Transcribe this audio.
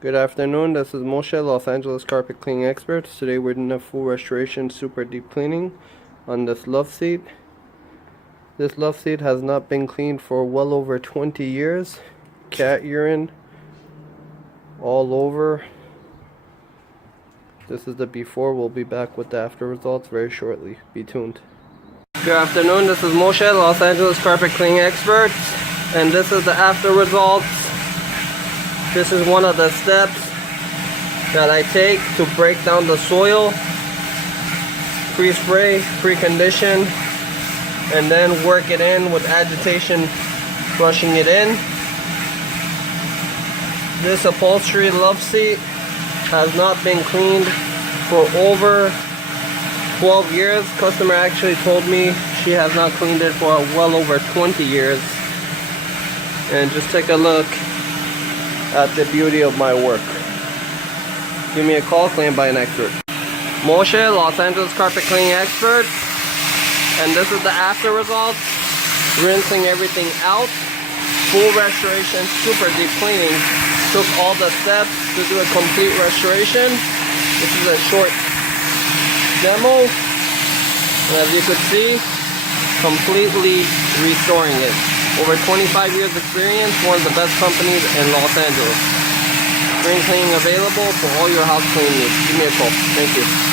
Good afternoon, this is Moshe, Los Angeles carpet cleaning expert. Today we're doing a full restoration super deep cleaning on this Loveseat. This Loveseat has not been cleaned for well over 20 years. Cat urine all over. This is the before. We'll be back with the after results very shortly. Be tuned. Good afternoon, this is Moshe, Los Angeles carpet cleaning expert, and this is the after results. This is one of the steps that I take to break down the soil, pre-spray, pre-condition, and then work it in with agitation, brushing it in. This upholstery Loveseat has not been cleaned for over 12 years. Customer actually told me she has not cleaned it for well over 20 years. And just take a look at the beauty of my work. Give me a call, cleaned by an expert. Moshe, Los Angeles carpet cleaning expert, and this is the after results. Rinsing everything out, full restoration, super deep cleaning. Took all the steps to do a complete restoration. This is a short demo, and as you could see, completely restoring it. Over 25 years experience, one of the best companies in Los Angeles. Spring cleaning available for all your house cleaning needs. Give me a call. Thank you.